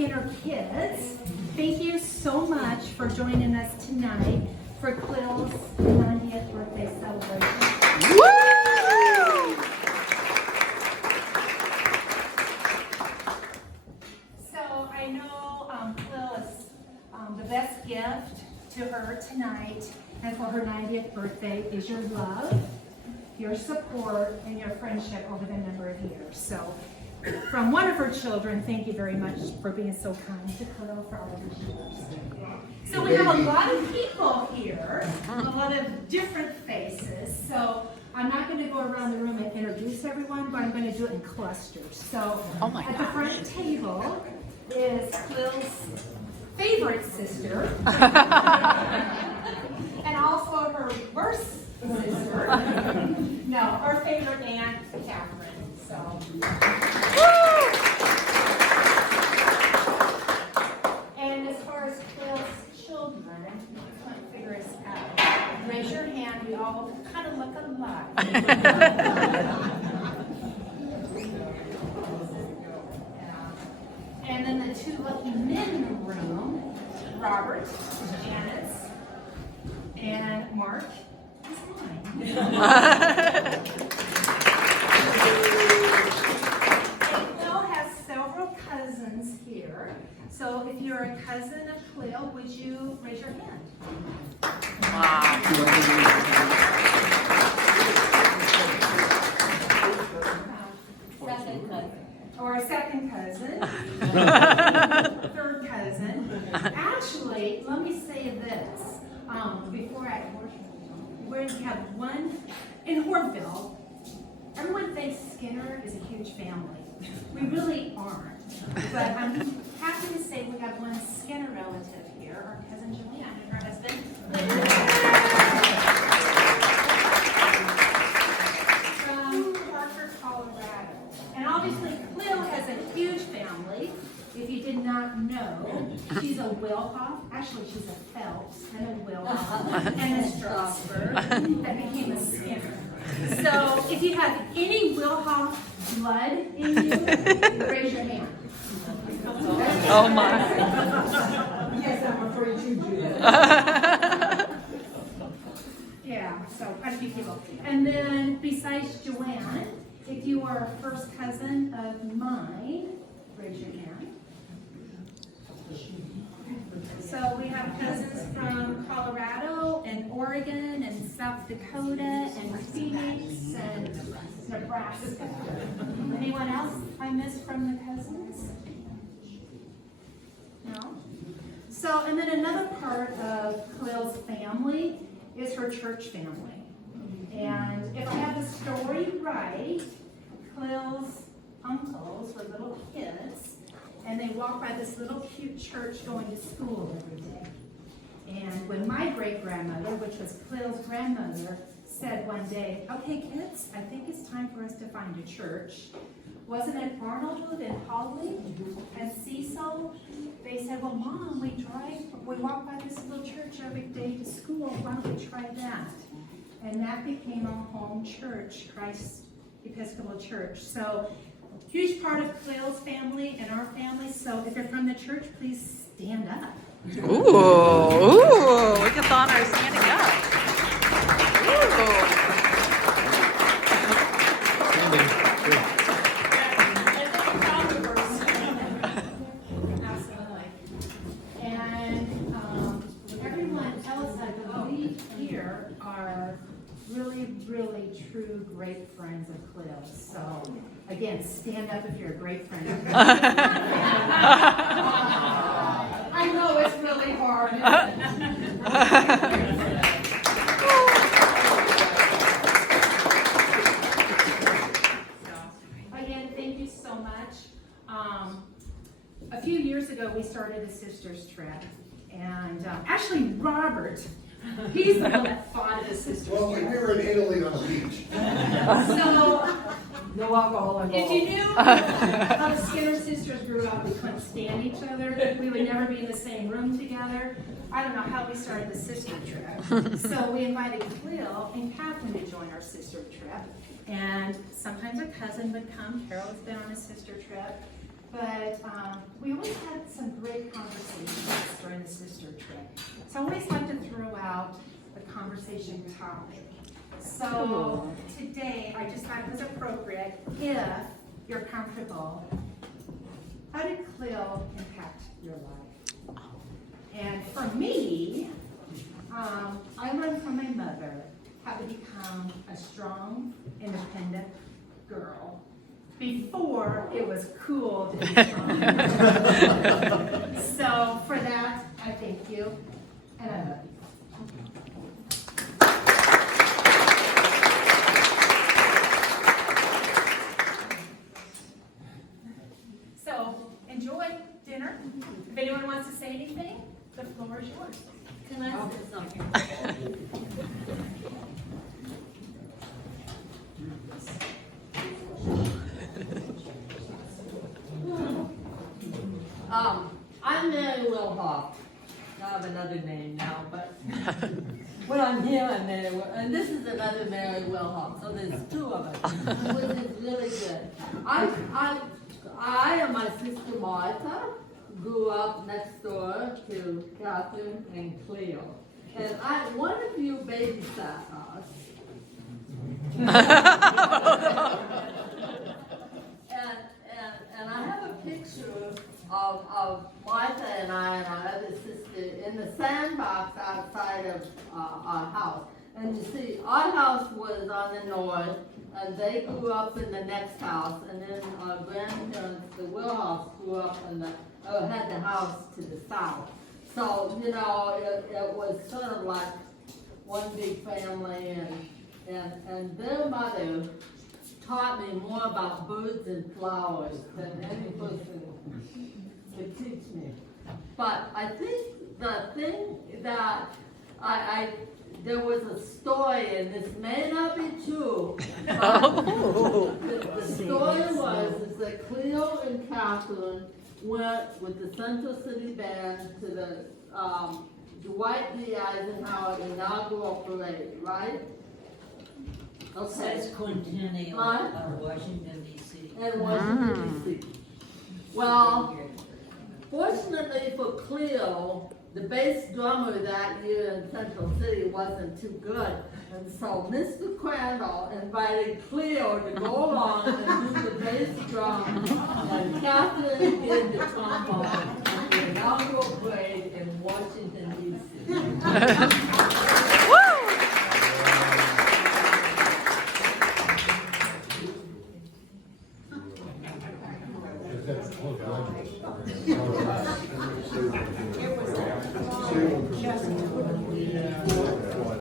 Skinner kids, thank you so much for joining us tonight for Cleo's 90th birthday celebration. Woo! So I know Cleo is the best gift to her tonight and for her 90th birthday is your love, your support, and your friendship over the number of years. So from one of her children, thank you very much for being so kind to Cleo for all of these years. So we have a lot of people here, a lot of different faces. So I'm not going to go around the room and introduce everyone, but I'm going to do it in clusters. So at the front table is Cleo's favorite sister, and also her worst sister. No, our favorite aunt, Catherine. So. And as far as Cleo's children, I can't figure us out. Raise your hand. We all kind of look alike. And then the two lucky men in the room, Robert, Janice, and Mark is mine. Cleo has several cousins here. So if you're a cousin of Cleo, would you raise your hand? Wow. Second cousin. Or a second cousin. Third cousin. Actually, let me say this. Before we have one in Hordville. Everyone thinks Skinner is a huge family. We really aren't. But I'm happy to say we have one Skinner relative here, our cousin Julianne and her husband. From Parker, Colorado. And obviously Cleo has a huge family. If you did not know, she's a Wilhoff. Actually, she's a Phelps and a Wilhoff and a Strasburg that became a Skinner. So if you have any Wilhoff blood in you, raise your hand. Oh my. Yes, I'm afraid you do. Yeah, so quite a few people. And then besides Joanne, if you are a first cousin of mine, raise your hand. So we have cousins from Colorado and Oregon and South Dakota and Phoenix and Nebraska. Anyone else I missed from the cousins? No? So, and then another part of Cleo's family is her church family. And if I have the story right, Cleo's uncles were little kids, and they walked by this little cute church going to school every day. And when my great-grandmother, which was Cleo's grandmother, said one day, "Okay, kids, I think it's time for us to find a church." Wasn't it Arnoldwood and Holly and Cecil? They said, "Well, Mom, we walk by this little church every day to school. Why don't we try that?" And that became our home church, Christ Episcopal Church. So, huge part of Cleo's family and our family. So, if you're from the church, please stand up. Ooh, ooh, we can honor standing up. Ooh. Absolutely. And everyone else, I believe, here are really, really true great friends of Cleo's. So, again, stand up if you're a great friend. I know it's really hard. Again, thank you so much. A few years ago, we started a sisters trip, and actually, Robert, he's the one that thought of the sisters Well, we trip. were in Italy on a beach. So, No alcohol involved. if you knew how the Skinner sisters grew up, we couldn't stand each other. We would never be in the same room together. I don't know how we started the sister trip. So we invited Cleo and Catherine to join our sister trip. And sometimes a cousin would come. Carol's been on a sister trip. But we always had So I always like to throw out the conversation topic. So today, I just thought it was appropriate, if you're comfortable, how did Cleo impact your life? And for me, I learned from my mother how to become a strong, independent girl before it was cool to be strong. So for that, I thank you, and I love you. So enjoy dinner. If anyone wants to say anything, the floor is yours. Can I say something? I'm Mary Wilhoff. I have another name now, but when I'm here, I'm Mary Will, and this is another Mary Wilhoff. So there's two of us, which is really good. I and my sister Martha grew up next door to Catherine and Cleo, and one of you babysat us. And I have a picture of Martha and I and our other sister in the sandbox outside of our house. And you see, our house was on the north, and they grew up in the next house, and then our grandparents, the Wilhoffs, grew up in had the house to the south. So, you know, it was sort of like one big family, and their mother taught me more about birds and flowers than any person could teach me. But I think the thing that there was a story, and this may not be true, but the story was that Cleo and Catherine went with the Central City Band to the Dwight D. Eisenhower inaugural parade, right? Okay. Says Quintennial What? of Washington, D.C. And Washington, D.C. Well, fortunately for Cleo, the bass drummer that year in Central City wasn't too good. And so Mr. Crandall invited Cleo to go along and do the bass drum, and Catherine did the trombone at the inaugural parade in Washington, D.C.